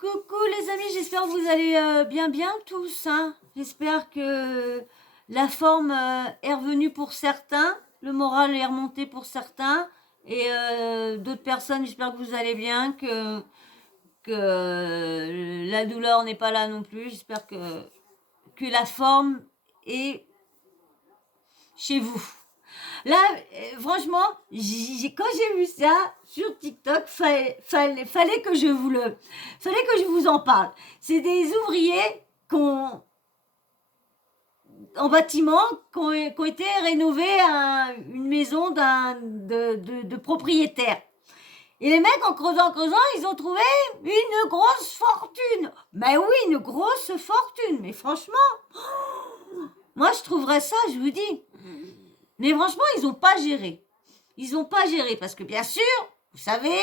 Coucou les amis, j'espère que vous allez bien tous, hein. J'espère que la forme est revenue pour certains, le moral est remonté pour certains, et d'autres personnes, j'espère que vous allez bien, que la douleur n'est pas là non plus. J'espère que la forme est chez vous. Là, franchement, quand j'ai vu ça sur TikTok, fallait que fallait que je vous en parle. C'est des ouvriers en bâtiment qui ont été rénovés à une maison de propriétaire. Et les mecs, en creusant, ils ont trouvé une grosse fortune. Mais oui, une grosse fortune. Mais franchement, moi, je trouverais ça, je vous dis. Mais franchement, ils n'ont pas géré. Ils n'ont pas géré parce que bien sûr, vous savez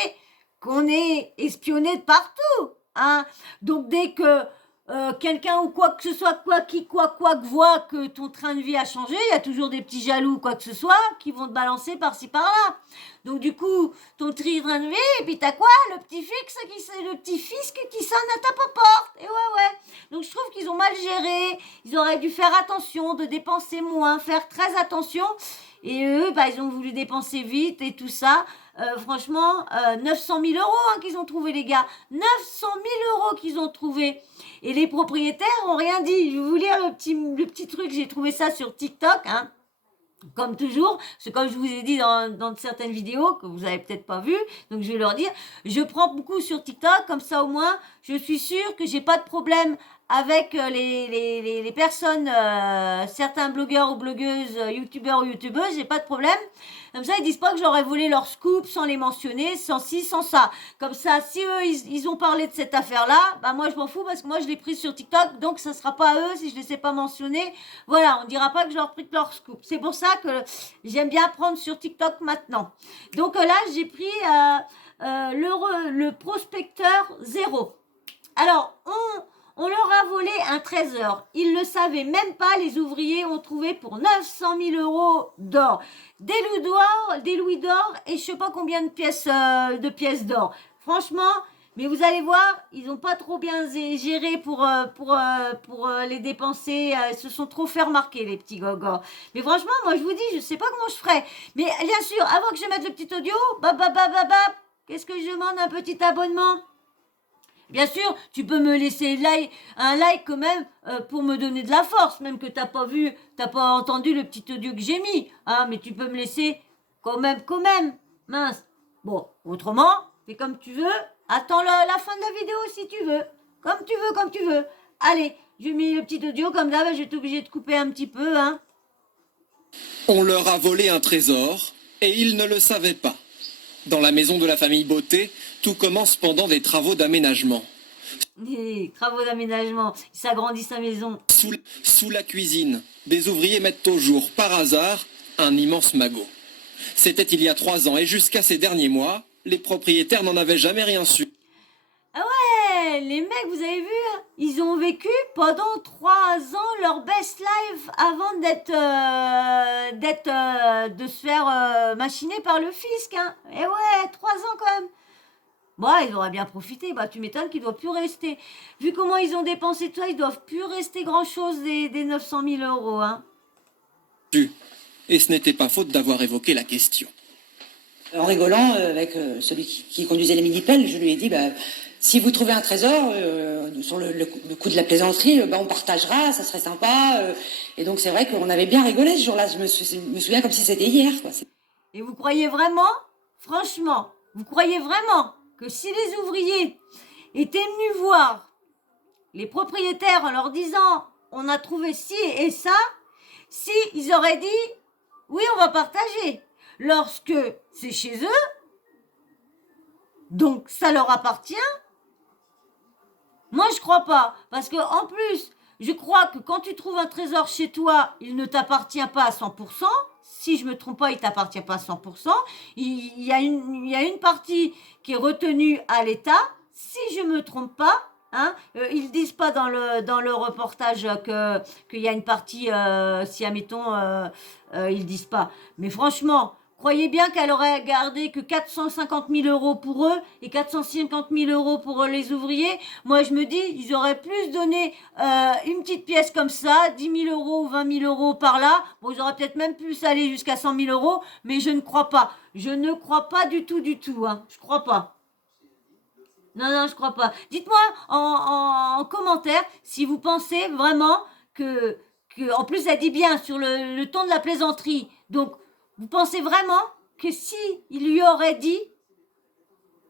qu'on est espionné de partout. Hein. Donc dès que quelqu'un ou quoi que ce soit, quoi que voit que ton train de vie a changé, il y a toujours des petits jaloux ou quoi que ce soit qui vont te balancer par-ci par-là. Donc du coup, ton train de vie, et puis t'as quoi? Le petit fisc qui sonne à ta porte. Et ouais. Donc je trouve qu'ils ont mal géré. Ils auraient dû faire attention de dépenser moins, faire très attention. Et eux, ils ont voulu dépenser vite et tout ça. Franchement, 900 000 euros qu'ils ont trouvé, les gars. 900 000 euros qu'ils ont trouvé. Et les propriétaires ont rien dit. Je vais vous lire le petit truc. J'ai trouvé ça sur TikTok, hein. Comme toujours, c'est comme je vous ai dit dans certaines vidéos que vous avez peut-être pas vues, donc je vais leur dire, je prends beaucoup sur TikTok, comme ça au moins, je suis sûre que j'ai pas de problème avec les personnes, certains blogueurs ou blogueuses, youtubeurs ou youtubeuses, j'ai pas de problème. Comme ça, ils disent pas que j'aurais volé leur scoop sans les mentionner, sans ci, sans ça. Comme ça, si eux, ils ont parlé de cette affaire-là, moi, je m'en fous parce que moi, je l'ai prise sur TikTok, donc ça sera pas à eux si je les ai pas mentionnés. Voilà, on dira pas que je leur pris leur scoop. C'est pour ça que j'aime bien prendre sur TikTok maintenant. Donc là, j'ai pris le prospecteur 0. Alors, on leur a volé un trésor. Ils ne le savaient même pas. Les ouvriers ont trouvé pour 900 000 euros d'or. Des louis d'or et je sais pas combien de pièces d'or. Franchement, mais vous allez voir, ils n'ont pas trop bien géré pour les dépenser. Ils se sont trop fait remarquer, les petits gogos. Mais franchement, moi je vous dis, je sais pas comment je ferais. Mais bien sûr, avant que je mette le petit audio, qu'est-ce que je demande? Un petit abonnement. Bien sûr, tu peux me laisser un like quand même pour me donner de la force, même que t'as pas entendu le petit audio que j'ai mis. Hein, mais tu peux me laisser quand même. Mince. Bon, autrement, fais comme tu veux. Attends la fin de la vidéo si tu veux. Comme tu veux. Allez, je mets le petit audio comme ça, je vais être obligée de couper un petit peu. Hein. On leur a volé un trésor et ils ne le savaient pas. Dans la maison de la famille Beauté, tout commence pendant des travaux d'aménagement. Les travaux d'aménagement, ils s'agrandissent sa maison. Sous la cuisine, des ouvriers mettent au jour, par hasard, un immense magot. C'était il y a 3 ans et jusqu'à ces derniers mois, les propriétaires n'en avaient jamais rien su. Ah ouais, les mecs, vous avez vu, ils ont vécu pendant 3 ans leur best life avant de se faire machiner par le fisc. Hein. Et ouais, 3 ans quand même. Bon, ils auraient bien profité. Tu m'étonnes qu'ils ne doivent plus rester. Vu comment ils ont dépensé tout ça, ils ne doivent plus rester grand-chose des 900 000 euros. Hein. Et ce n'était pas faute d'avoir évoqué la question. En rigolant avec celui qui conduisait les mini-pelles, je lui ai dit, si vous trouvez un trésor, sur le coup de la plaisanterie, on partagera, ça serait sympa. Et donc c'est vrai qu'on avait bien rigolé ce jour-là, je me souviens comme si c'était hier. Quoi. Et vous croyez vraiment, franchement, vous croyez vraiment que si les ouvriers étaient venus voir les propriétaires en leur disant on a trouvé ci et ça, si ils auraient dit oui on va partager lorsque c'est chez eux, donc ça leur appartient. Moi je crois pas, parce que en plus je crois que quand tu trouves un trésor chez toi, il ne t'appartient pas à 100%. Si je me trompe pas, il t'appartient pas à 100%. Il y a une partie qui est retenue à l'État. Si je me trompe pas, hein, ils disent pas dans le reportage qu'il y a une partie, si admettons, ils disent pas. Mais franchement, croyez bien qu'elle aurait gardé que 450 000 euros pour eux et 450 000 euros pour les ouvriers. Moi, je me dis, ils auraient plus donné une petite pièce comme ça, 10 000 euros ou 20 000 euros par là. Bon, ils auraient peut-être même pu aller jusqu'à 100 000 euros, mais je ne crois pas. Je ne crois pas du tout, hein. Je crois pas. Non, je crois pas. Dites-moi en commentaire si vous pensez vraiment que en plus, elle dit bien sur le ton de la plaisanterie. Donc, vous pensez vraiment que si il lui aurait dit,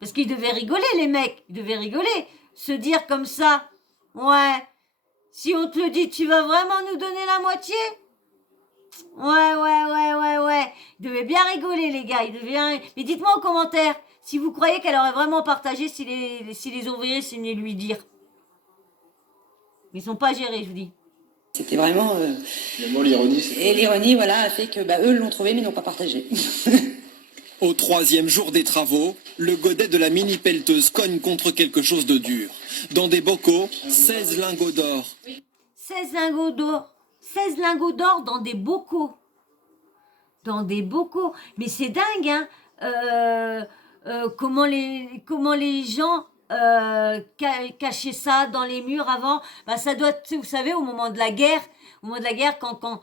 parce qu'ils devaient rigoler les mecs, ils devaient rigoler, se dire comme ça, ouais, si on te le dit, tu vas vraiment nous donner la moitié? Ouais. Ils devaient bien rigoler les gars, ils devaient bien... Mais dites-moi en commentaire si vous croyez qu'elle aurait vraiment partagé si les ouvriers venaient lui dire. Ils sont pas gérés, je vous dis. C'était vraiment... Finalement, l'ironie, c'est... Et l'ironie, voilà, a fait que eux l'ont trouvé, mais n'ont pas partagé. Au troisième jour des travaux, le godet de la mini-pelleteuse cogne contre quelque chose de dur. Dans des bocaux, 16 lingots d'or. 16 lingots d'or. 16 lingots d'or dans des bocaux. Dans des bocaux. Mais c'est dingue, hein. Comment les gens cachaient ça dans les murs avant. Bah, ça doit être, vous savez, au moment de la guerre, quand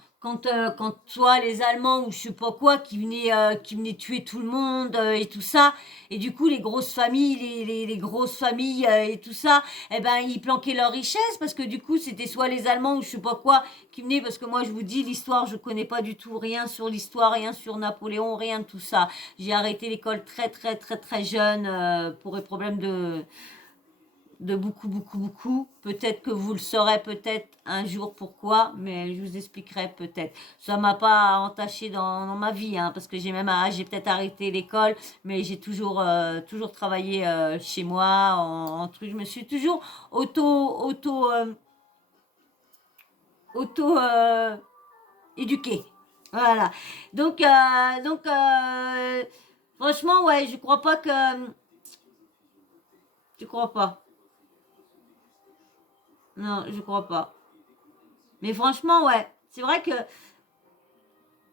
soit les Allemands ou je sais pas quoi qui venaient tuer tout le monde et tout ça, et du coup les grosses familles, les grosses familles et tout ça, eh ben ils planquaient leurs richesses parce que du coup c'était soit les Allemands ou je sais pas quoi qui venaient, parce que moi je vous dis l'histoire, je connais pas du tout rien sur l'histoire, rien sur Napoléon, rien de tout ça. J'ai arrêté l'école très jeune pour des problèmes de beaucoup. Peut-être que vous le saurez peut-être un jour pourquoi, mais je vous expliquerai peut-être. Ça m'a pas entaché dans ma vie, hein, parce que j'ai peut-être arrêté l'école, mais j'ai toujours travaillé chez moi en truc. Je me suis toujours auto éduquée. Voilà. Donc franchement, ouais, je crois pas. Non, je crois pas. Mais franchement, ouais. C'est vrai que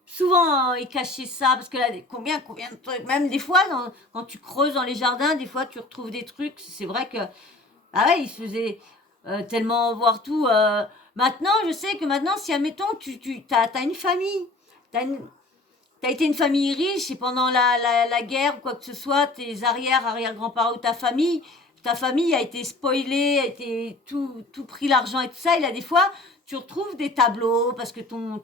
souvent, ils cachaient ça. Parce que là, combien de trucs. Même des fois, quand tu creuses dans les jardins, des fois, tu retrouves des trucs. C'est vrai que. Ah ouais, ils se faisaient tellement voir tout. Maintenant, je sais que maintenant, si, admettons, t'as une famille. T'as été une famille riche et pendant la guerre ou quoi que ce soit, tes arrière-grands-parents ou ta famille a été spoilée, a été tout pris l'argent et tout ça. Et là, des fois, tu retrouves des tableaux parce que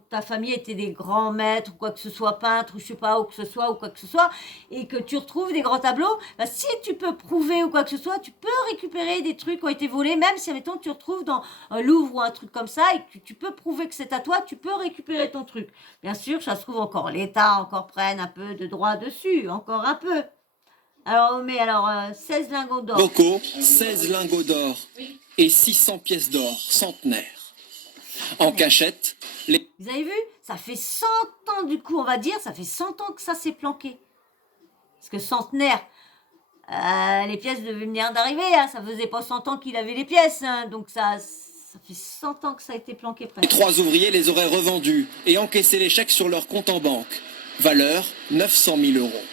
ta famille était des grands maîtres ou quoi que ce soit, peintres ou je sais pas, ou que ce soit, ou quoi que ce soit, et que tu retrouves des grands tableaux. Bah, si tu peux prouver ou quoi que ce soit, tu peux récupérer des trucs qui ont été volés, même si, admettons, tu retrouves dans un Louvre ou un truc comme ça et que tu peux prouver que c'est à toi, tu peux récupérer ton truc. Bien sûr, ça se trouve encore l'État prenne un peu de droit dessus, encore un peu. Alors, 16 lingots d'or. Bocaux, 16 lingots d'or et 600 pièces d'or centenaires. En cachette, Vous avez vu? Ça fait 100 ans du coup, on va dire, ça fait 100 ans que ça s'est planqué. Parce que centenaire, les pièces venaient d'arriver, hein, ça faisait pas 100 ans qu'il avait les pièces, hein, donc ça fait 100 ans que ça a été planqué presque. les 3 ouvriers les auraient revendus et encaissé les chèques sur leur compte en banque. Valeur 900 000 euros.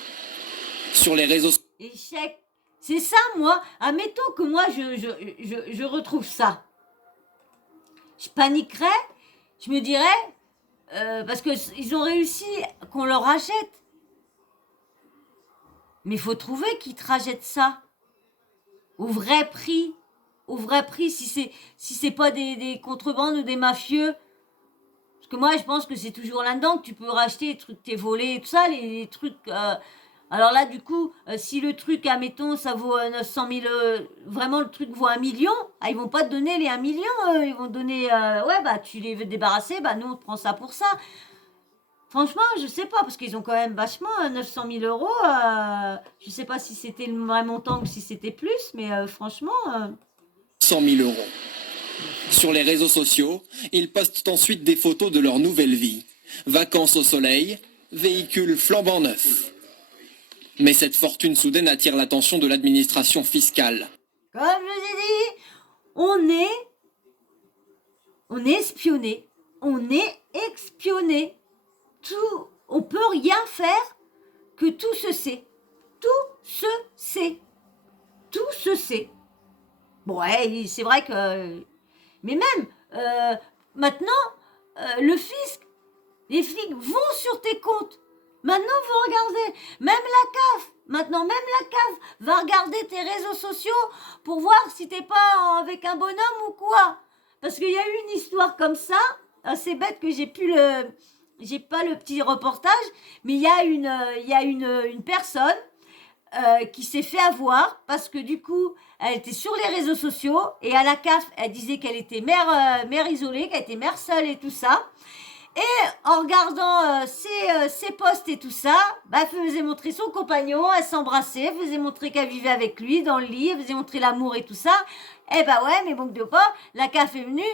Sur les réseaux sociaux. Les chèques, c'est ça moi, admettons que moi je retrouve ça. Je paniquerais, je me dirais, parce qu'ils ont réussi qu'on leur achète. Mais il faut trouver qui te rachète ça. Au vrai prix, si c'est pas des contrebandes ou des mafieux. Parce que moi, je pense que c'est toujours là-dedans que tu peux racheter les trucs que t'es volés et tout ça, les trucs... alors là, du coup, si le truc, admettons, ça vaut 900 000... vraiment, le truc vaut 1 million, ils vont pas te donner les 1 million, ils vont te donner... ouais, bah, tu les veux débarrasser, bah, nous, on te prend ça pour ça. Franchement, je sais pas, parce qu'ils ont quand même vachement 900 000 euros. Je sais pas si c'était le vrai montant ou si c'était plus, mais franchement... 100 000 euros. Sur les réseaux sociaux, ils postent ensuite des photos de leur nouvelle vie. Vacances au soleil, véhicules flambant neufs. Mais cette fortune soudaine attire l'attention de l'administration fiscale. Comme je vous ai dit, on est espionné. On est expionné. On peut rien faire que tout se sait. Tout se sait. Tout se sait. Bon, ouais, c'est vrai que... Mais même, maintenant, le fisc, les flics vont sur tes comptes. Maintenant, vous regardez, même la CAF, maintenant, même la CAF va regarder tes réseaux sociaux pour voir si t'es pas avec un bonhomme ou quoi. Parce qu'il y a eu une histoire comme ça, c'est bête que j'ai pas le petit reportage, mais il y a une personne qui s'est fait avoir parce que du coup, elle était sur les réseaux sociaux et à la CAF, elle disait qu'elle était mère isolée, qu'elle était mère seule et tout ça. Et en regardant ses posts et tout ça, bah, elle faisait montrer son compagnon, elle s'embrassait, elle faisait montrer qu'elle vivait avec lui dans le lit, elle faisait montrer l'amour et tout ça. Et bah ouais, mais manque de pas, la CAF est venue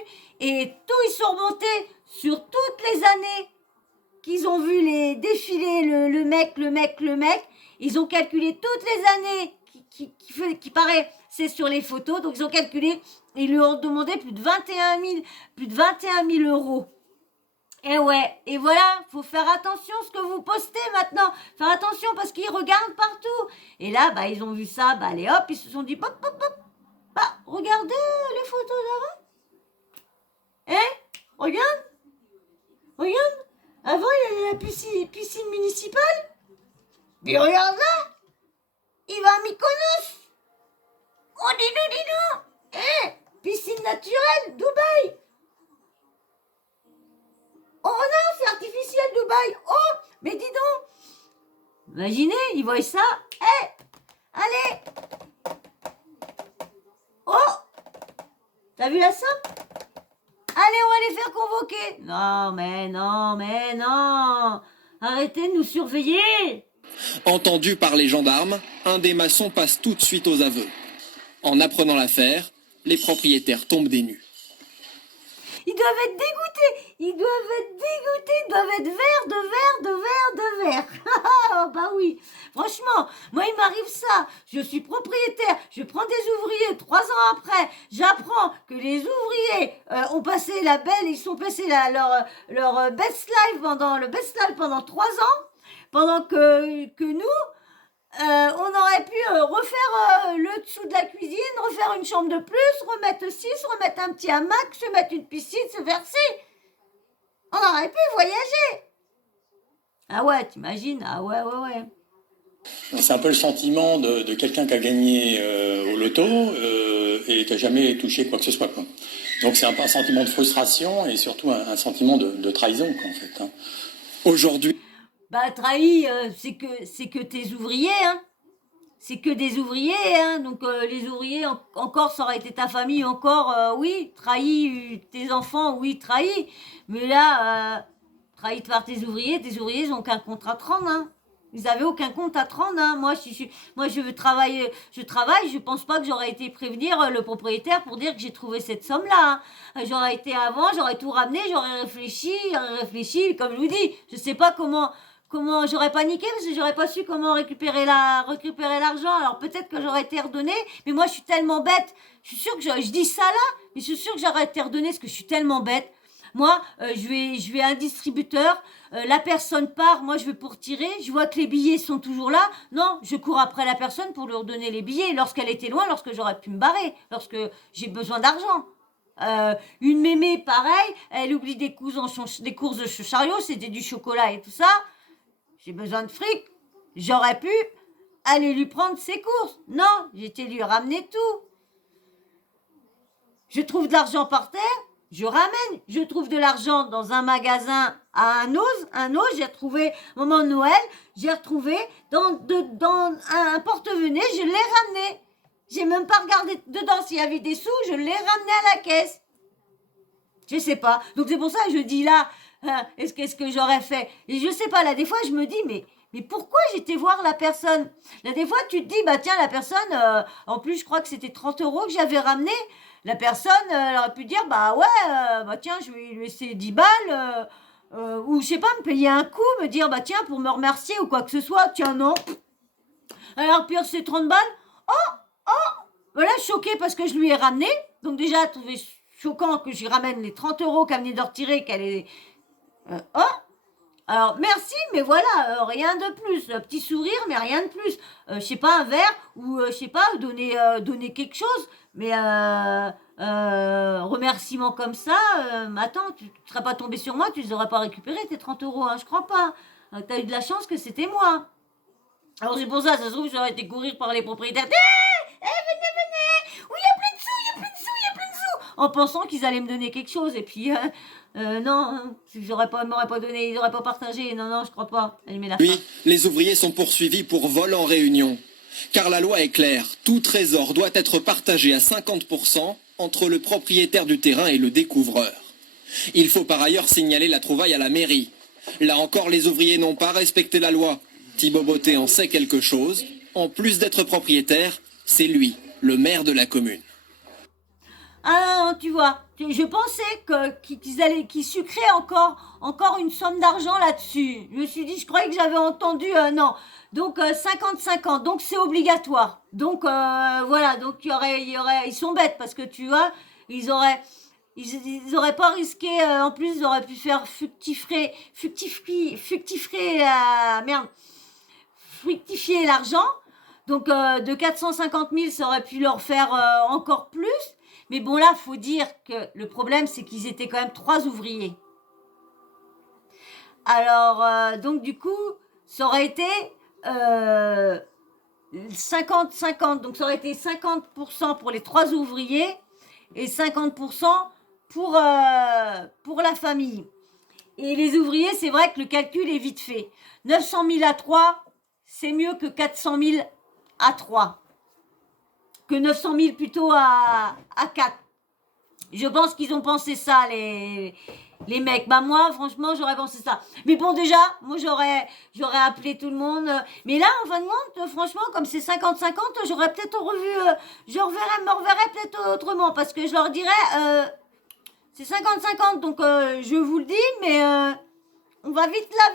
et tout, ils sont remontés sur toutes les années qu'ils ont vu les défiler le mec. Ils ont calculé toutes les années qui paraît, c'est sur les photos. Donc ils ont calculé, ils lui ont demandé plus de 21 000 euros. Et ouais, et voilà, faut faire attention à ce que vous postez maintenant. Faire attention parce qu'ils regardent partout. Et là, bah ils ont vu ça, bah allez hop, ils se sont dit, pop, pop, pop. Bah, regardez les photos d'avant. Regarde. Avant, il y avait la piscine municipale. Mais regarde là, il va à Mykonos. Oh, dis donc. Piscine naturelle, Dubaï. Oh non, c'est artificiel, Dubaï. Oh, mais dis donc. Imaginez, ils voient ça. Allez. Oh, t'as vu la somme? Allez, on va les faire convoquer. Non. Arrêtez de nous surveiller. Entendu par les gendarmes, un des maçons passe tout de suite aux aveux. En apprenant l'affaire, les propriétaires tombent des nues. Ils doivent être dégoûtés. Ils doivent être verts. Oh, bah oui. Franchement, moi, il m'arrive ça. Je suis propriétaire. Je prends des ouvriers. 3 ans après, j'apprends que les ouvriers ont passé ils sont passés leur best life pendant 3 ans. Pendant que nous, on aurait pu refaire le dessous de la cuisine, refaire une chambre de plus, remettre un petit hamac, se mettre une piscine, se verser. On aurait pu voyager. Ah ouais, t'imagines? Ah ouais. C'est un peu le sentiment de quelqu'un qui a gagné au loto et qui n'a jamais touché quoi que ce soit, quoi. Donc c'est un peu un sentiment de frustration et surtout un sentiment de trahison, quoi, en fait. Hein. Aujourd'hui, Bah trahi, c'est que tes ouvriers, hein. C'est que des ouvriers, hein. Donc les ouvriers, encore ça aurait été ta famille, encore oui, trahi, tes enfants, oui, trahi. Mais là, trahi par tes ouvriers ils ont qu'un compte à te rendre, hein. Ils avaient aucun compte à te rendre, hein. Moi, je veux travailler, je pense pas que j'aurais été prévenir le propriétaire pour dire que j'ai trouvé cette somme-là, hein. J'aurais été avant, j'aurais tout ramené, j'aurais réfléchi, comme je vous dis, je sais pas comment j'aurais paniqué parce que j'aurais pas su comment récupérer l'argent. Alors peut-être que j'aurais été redonné, mais moi je suis tellement bête. Je suis sûre que je dis ça là, mais je suis sûre que j'aurais été redonné parce que je suis tellement bête. Moi, je vais à un distributeur, la personne part, moi je vais pour tirer, je vois que les billets sont toujours là. Non, je cours après la personne pour lui redonner les billets lorsqu'elle était loin, lorsque j'aurais pu me barrer, lorsque j'ai besoin d'argent. Une mémé, pareil, elle oublie des courses de chariot, c'était du chocolat et tout ça. J'ai besoin de fric. J'aurais pu aller lui prendre ses courses. Non, j'étais lui ramener tout. Je trouve de l'argent par terre, je ramène. Je trouve de l'argent dans un magasin à un os, j'ai retrouvé au moment de Noël, j'ai retrouvé dans un porte-monnaie, je l'ai ramené. J'ai même pas regardé dedans s'il y avait des sous, je l'ai ramené à la caisse. Je sais pas. Donc c'est pour ça que je dis là, qu'est-ce que j'aurais fait? Et je sais pas, là des fois je me dis, mais pourquoi j'étais voir la personne? Là des fois tu te dis, bah tiens la personne, en plus je crois que c'était 30 € que j'avais ramené. La personne, elle aurait pu dire, bah ouais, bah tiens je vais lui laisser 10 balles, ou je sais pas, me payer un coup, me dire, bah tiens pour me remercier ou quoi que ce soit, tiens non. Alors pire c'est 30 balles. Voilà, choquée parce que je lui ai ramené. Donc déjà, trouvé choquant que je lui ramène les 30 € qu'elle venait de retirer, qu'elle est... Alors, merci, mais voilà, rien de plus. Un petit sourire, mais rien de plus. Je sais pas, un verre, ou je sais pas, donner quelque chose. Mais remerciement comme ça, attends, tu ne serais pas tombé sur moi, tu les aurais pas récupérés, tes 30 euros, hein, je crois pas. T'as eu de la chance que c'était moi. Alors c'est pour ça, ça se trouve, j'aurais été courir par les propriétaires. Venez, oui, il y a plein de sous, il y a plein de sous, il y a plein de sous. En pensant qu'ils allaient me donner quelque chose. Et puis, non, m'auraient pas donné, ils n'auraient pas partagé. Non, non, je crois pas. Elle met la fin. Puis, les ouvriers sont poursuivis pour vol en réunion. Car la loi est claire, tout trésor doit être partagé à 50% entre le propriétaire du terrain et le découvreur. Il faut par ailleurs signaler la trouvaille à la mairie. Là encore, les ouvriers n'ont pas respecté la loi. Thibaut Beauté en sait quelque chose. En plus d'être propriétaire, c'est lui, le maire de la commune. Ah non, tu vois, je pensais qu'ils sucraient encore une somme d'argent là-dessus. Je me suis dit, je croyais que j'avais entendu, non. Donc 50-50, donc c'est obligatoire. Donc voilà, donc ils sont bêtes parce que tu vois, ils auraient pas risqué, en plus ils auraient pu faire fructifier l'argent. Donc de 450 000, ça aurait pu leur faire encore plus. Mais bon, là, faut dire que le problème, c'est qu'ils étaient quand même 3 ouvriers. Alors, donc du coup, ça aurait été 50-50. Donc, ça aurait été 50% pour les 3 ouvriers et 50% pour la famille. Et les ouvriers, c'est vrai que le calcul est vite fait. 900 000 à 3, c'est mieux que 400 000 à 3. Que 900 000 plutôt à 4. Je pense qu'ils ont pensé ça, les mecs. Bah moi, franchement, j'aurais pensé ça. Mais bon, déjà, moi, j'aurais appelé tout le monde. Mais là, en fin de compte, franchement, comme c'est 50-50, j'aurais peut-être revu, me reverrais peut-être autrement. Parce que je leur dirais, c'est 50-50, donc je vous le dis, mais on va vite là,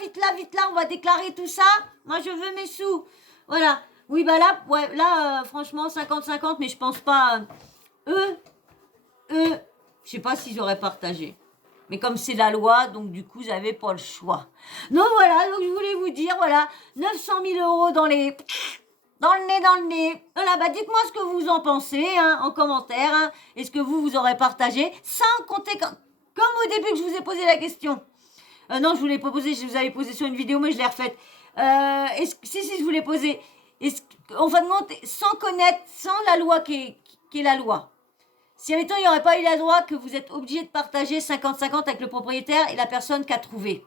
on va déclarer tout ça. Moi, je veux mes sous. Voilà. Oui, bah là, ouais, là, franchement, 50-50, mais je pense pas. Eux, je sais pas s'ils auraient partagé. Mais comme c'est la loi, donc du coup, vous n'avez pas le choix. Donc voilà, donc je voulais vous dire, voilà, 900 000 euros dans le nez. Voilà, bah dites-moi ce que vous en pensez, hein, en commentaire. Hein. Est-ce que vous aurez partagé, sans compter, comme au début que je vous ai posé la question. Non, je vous l'ai pas posé, je vous avais posé sur une vidéo, mais je l'ai refaite. Si, je vous l'ai posé. En fin de compte, sans connaître, sans la loi qui est la loi. Si, admettons, il n'y aurait pas eu la loi que vous êtes obligé de partager 50-50 avec le propriétaire et la personne qui a trouvé.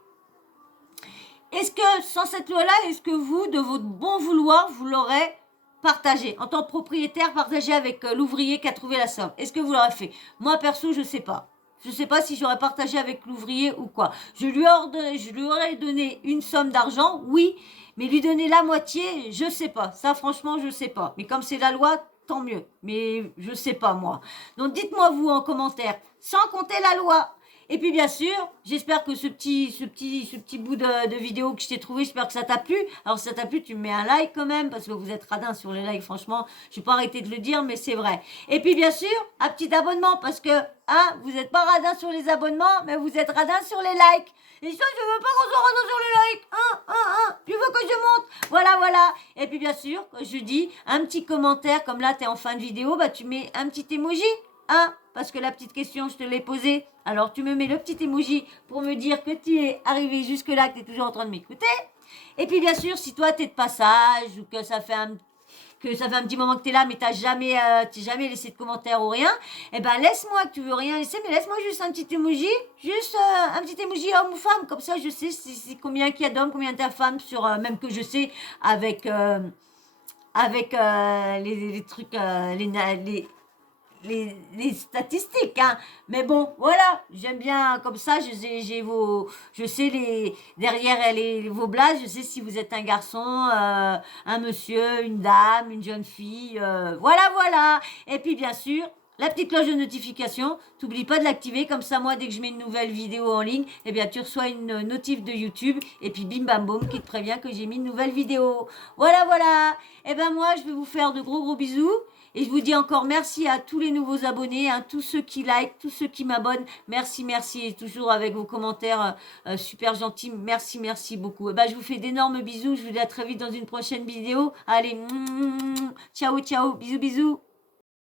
Est-ce que, sans cette loi-là, est-ce que vous, de votre bon vouloir, vous l'aurez partagé en tant que propriétaire, partagé avec l'ouvrier qui a trouvé la somme? Est-ce que vous l'aurez fait? Moi, perso, je ne sais pas. Je ne sais pas si j'aurais partagé avec l'ouvrier ou quoi. Je lui aurais donné une somme d'argent, oui, mais lui donner la moitié, je ne sais pas. Ça, franchement, je ne sais pas. Mais comme c'est la loi, tant mieux. Mais je ne sais pas, moi. Donc, dites-moi, vous, en commentaire, sans compter la loi. Et puis, bien sûr, j'espère que ce petit bout de vidéo que je t'ai trouvé, j'espère que ça t'a plu. Alors, si ça t'a plu, tu me mets un like quand même, parce que vous êtes radin sur les likes, franchement. Je ne vais pas arrêter de le dire, mais c'est vrai. Et puis, bien sûr, un petit abonnement, parce que, vous n'êtes pas radin sur les abonnements, mais vous êtes radin sur les likes. Et ça, je veux pas qu'on soit radin sur les likes. Tu veux que je monte? Voilà. Et puis, bien sûr, je dis un petit commentaire, comme là, tu es en fin de vidéo, bah, tu mets un petit emoji, parce que la petite question, je te l'ai posée. Alors, tu me mets le petit emoji pour me dire que tu es arrivé jusque-là, que tu es toujours en train de m'écouter. Et puis, bien sûr, si toi, tu es de passage ou que ça fait un petit moment que tu es là, mais tu n'as jamais laissé de commentaire ou rien, eh ben, laisse-moi, que tu veux rien laisser, mais laisse-moi juste un petit emoji, un petit emoji homme ou femme. Comme ça, je sais combien qu'il y a d'hommes, combien il y a de femmes, même que je sais avec les trucs, les statistiques, hein. Mais bon, voilà, j'aime bien comme ça, je sais derrière vos blagues, je sais si vous êtes un garçon, un monsieur, une dame, une jeune fille, voilà. Et puis bien sûr, la petite cloche de notification, t'oublies pas de l'activer, comme ça moi dès que je mets une nouvelle vidéo en ligne, eh bien tu reçois une notif de YouTube, et puis bim bam boum qui te prévient que j'ai mis une nouvelle vidéo. Voilà. Et ben moi je vais vous faire de gros bisous. Et je vous dis encore merci à tous les nouveaux abonnés, hein, tous ceux qui like, tous ceux qui m'abonnent. Merci, merci. Et toujours avec vos commentaires super gentils. Merci, merci beaucoup. Et ben, je vous fais d'énormes bisous. Je vous dis à très vite dans une prochaine vidéo. Allez, ciao, ciao. Bisous, bisous.